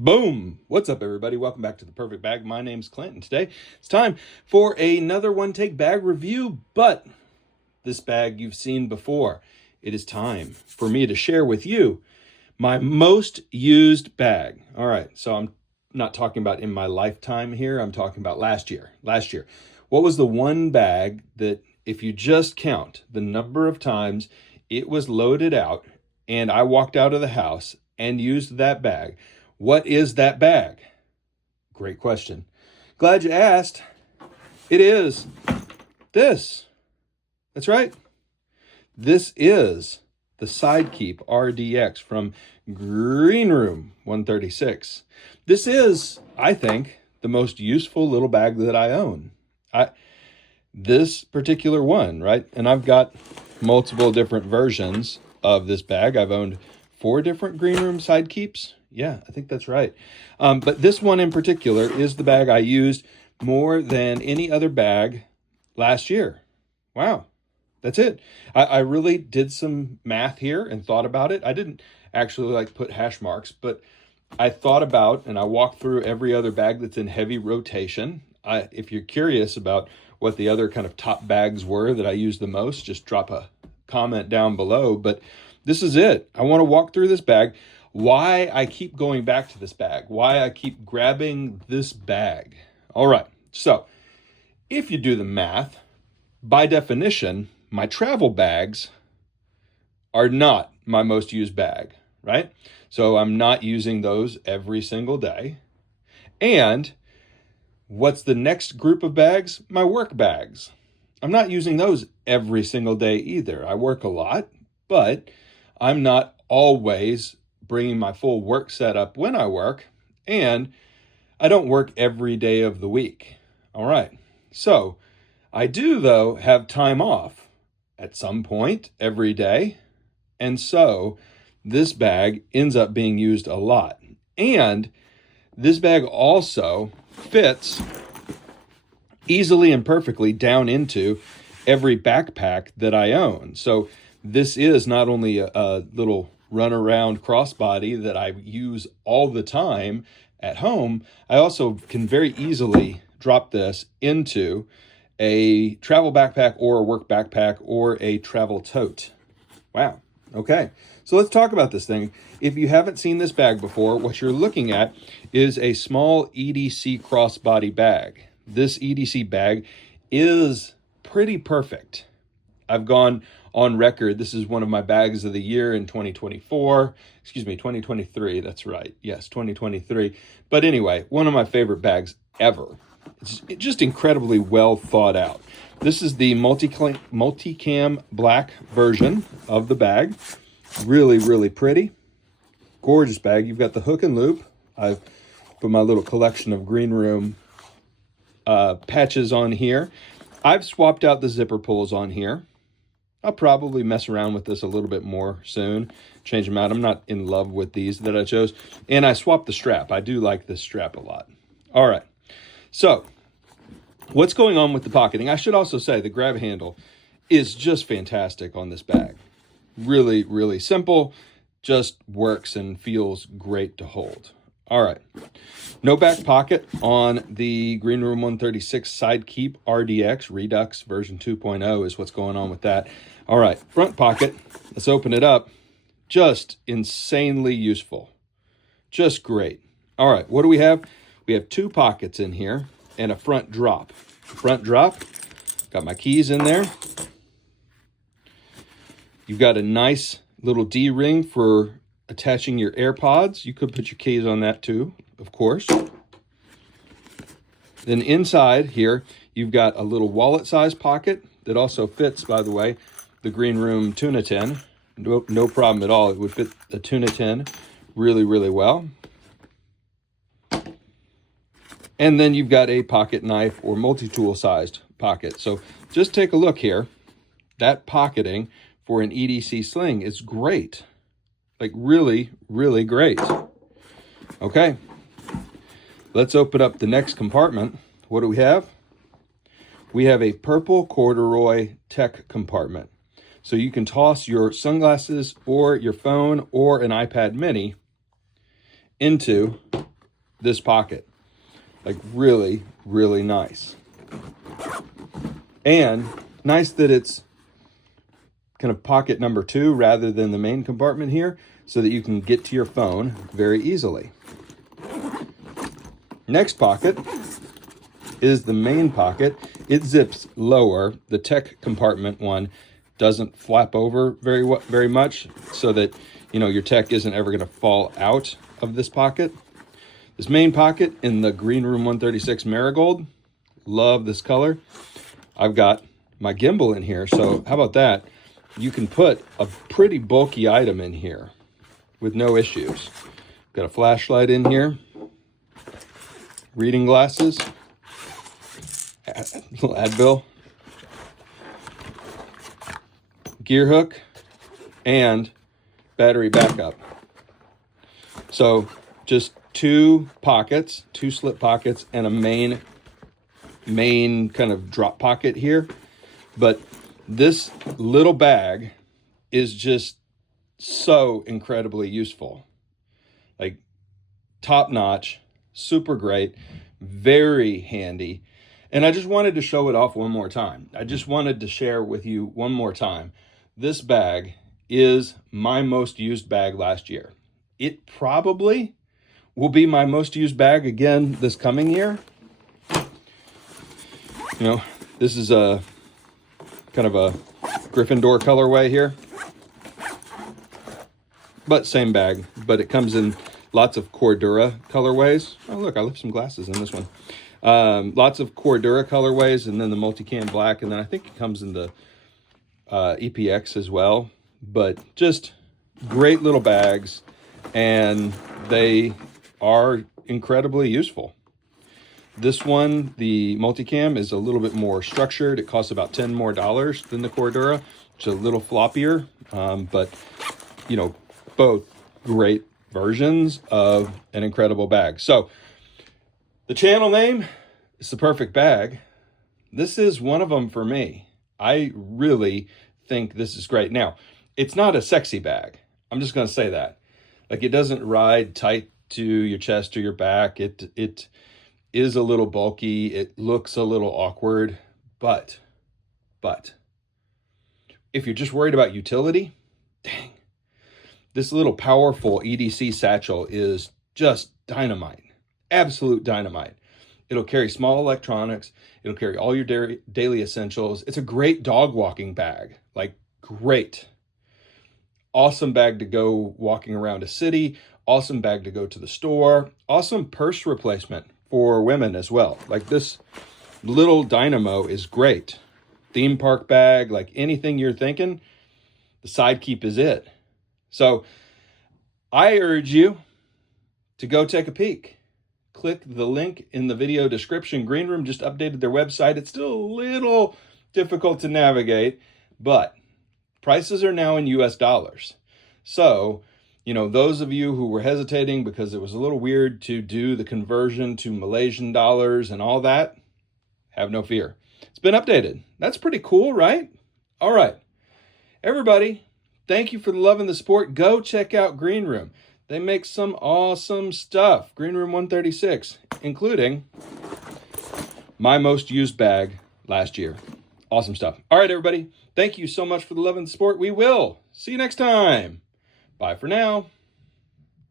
Boom! What's up, everybody? Welcome back to The Perfect Bag. My name's Klint, and today it's time for another one-take bag review, but this bag you've seen before. It is time for me to share with you my most used bag. All right, so I'm not talking about in my lifetime here. I'm talking about last year. What was the one bag that, if you just count the number of times it was loaded out and I walked out of the house and used that bag, what is that bag? Great question. Glad you asked. It is this. That's right. This is the Sidekeep RDX from Green Room 136. This is, I think, the most useful little bag that I own. This particular one, right? And I've got multiple different versions of this bag. I've owned 4 different Green Room Sidekeeps. Yeah, I think that's right. But this one in particular is the bag I used more than any other bag last year. Wow, that's it. I really did some math here and thought about it. I didn't actually put hash marks, but I thought about and I walked through every other bag that's in heavy rotation. If you're curious about what the other kind of top bags were that I used the most, just drop a comment down below. But this is it. I want to walk through this bag. Why I keep going back to this bag, why I keep grabbing this bag. All right, so if you do the math, by definition, my travel bags are not my most used bag, right? So I'm not using those every single day. And what's the next group of bags? My work bags. I'm not using those every single day either. I work a lot, but I'm not always bringing my full work setup when I work, and I don't work every day of the week. All right, so I do, though, have time off at some point every day, and so this bag ends up being used a lot. And this bag also fits easily and perfectly down into every backpack that I own. So this is not only a little run-around crossbody that I use all the time at home, I also can very easily drop this into a travel backpack or a work backpack or a travel tote. Wow. Okay, so let's talk about this thing. If you haven't seen this bag before, what you're looking at is a small EDC crossbody bag. This EDC bag is pretty perfect. I've gone on record, this is one of my bags of the year in 2023, that's right. Yes, 2023. But anyway, one of my favorite bags ever. It's just incredibly well thought out. This is the multicam black version of the bag. Really, really pretty. Gorgeous bag. You've got the hook and loop. I've put my little collection of Green Room patches on here. I've swapped out the zipper pulls on here. I'll probably mess around with this a little bit more soon, change them out. I'm not in love with these that I chose. And I swapped the strap. I do like this strap a lot. All right, so what's going on with the pocketing? I should also say the grab handle is just fantastic on this bag. Really, really simple, just works and feels great to hold. All right, no back pocket on the Green Room 136 Sidekeep RDX Redux version 2.0 is what's going on with that. All right, front pocket, let's open it up. Just insanely useful, just great. All right, what do we have? We have 2 pockets in here and a front drop. Front drop, got my keys in there. You've got a nice little D-ring for attaching your AirPods. You could put your keys on that too, of course. Then inside here, you've got a little wallet-sized pocket that also fits, by the way, the Green Room tuna tin. No problem at all. It would fit the tuna tin really, really well. And then you've got a pocket knife or multi-tool sized pocket. So just take a look here. That pocketing for an EDC sling is great. Like really, really great. Okay, let's open up the next compartment. What do we have? We have a purple corduroy tech compartment. So you can toss your sunglasses or your phone or an iPad mini into this pocket. Like really, really nice. And nice that it's kind of pocket number 2 rather than the main compartment here, so that you can get to your phone very easily. Next pocket is the main pocket. It zips lower. The tech compartment one doesn't flap over very much, so that your tech isn't ever going to fall out of this pocket. This main pocket in the Green Room 136 Marigold. Love this color. I've got my gimbal in here, so how about that? You can put a pretty bulky item in here with no issues. Got a flashlight in here, reading glasses, little Advil, gear hook, and battery backup. So just 2 pockets, 2 slip pockets, and a main kind of drop pocket here. But this little bag is just so incredibly useful. Like top notch, super great, very handy. And I just wanted to show it off one more time. I just wanted to share with you one more time. This bag is my most used bag last year. It probably will be my most used bag again this coming year. This is a kind of a Gryffindor colorway here, but same bag, but it comes in lots of Cordura colorways. Oh look, I left some glasses in this one. Lots of Cordura colorways, and then the multicam black, and then I think it comes in the EPX as well. But just great little bags, and they are incredibly useful. This one, the multicam, is a little bit more structured. It costs about $10 more than the Cordura. It's a little floppier, but both great versions of an incredible bag. So the channel name is The Perfect Bag. This is one of them for me. I really think this is great. Now, it's not a sexy bag. I'm just going to say that. Like, it doesn't ride tight to your chest or your back. It is a little bulky. It looks a little awkward, but if you're just worried about utility, dang, this little powerful EDC satchel is just dynamite, absolute dynamite. It'll carry small electronics. It'll carry all your daily essentials. It's a great dog walking bag, like great. Awesome bag to go walking around a city. Awesome bag to go to the store. Awesome purse replacement for women as well. Like this little DYNAMO is great. Theme park bag, like anything you're thinking, the side keep is it. So I urge you to go take a peek. Click the link in the video description. Green Room just updated their website. It's still a little difficult to navigate, but prices are now in US dollars. So, those of you who were hesitating because it was a little weird to do the conversion to Malaysian dollars and all that, have no fear. It's been updated. That's pretty cool, right? All right. Everybody, thank you for the love and the support. Go check out Green Room. They make some awesome stuff. Green Room 136, including my most used bag last year. Awesome stuff. All right, everybody. Thank you so much for the love and support. We will see you next time. Bye for now.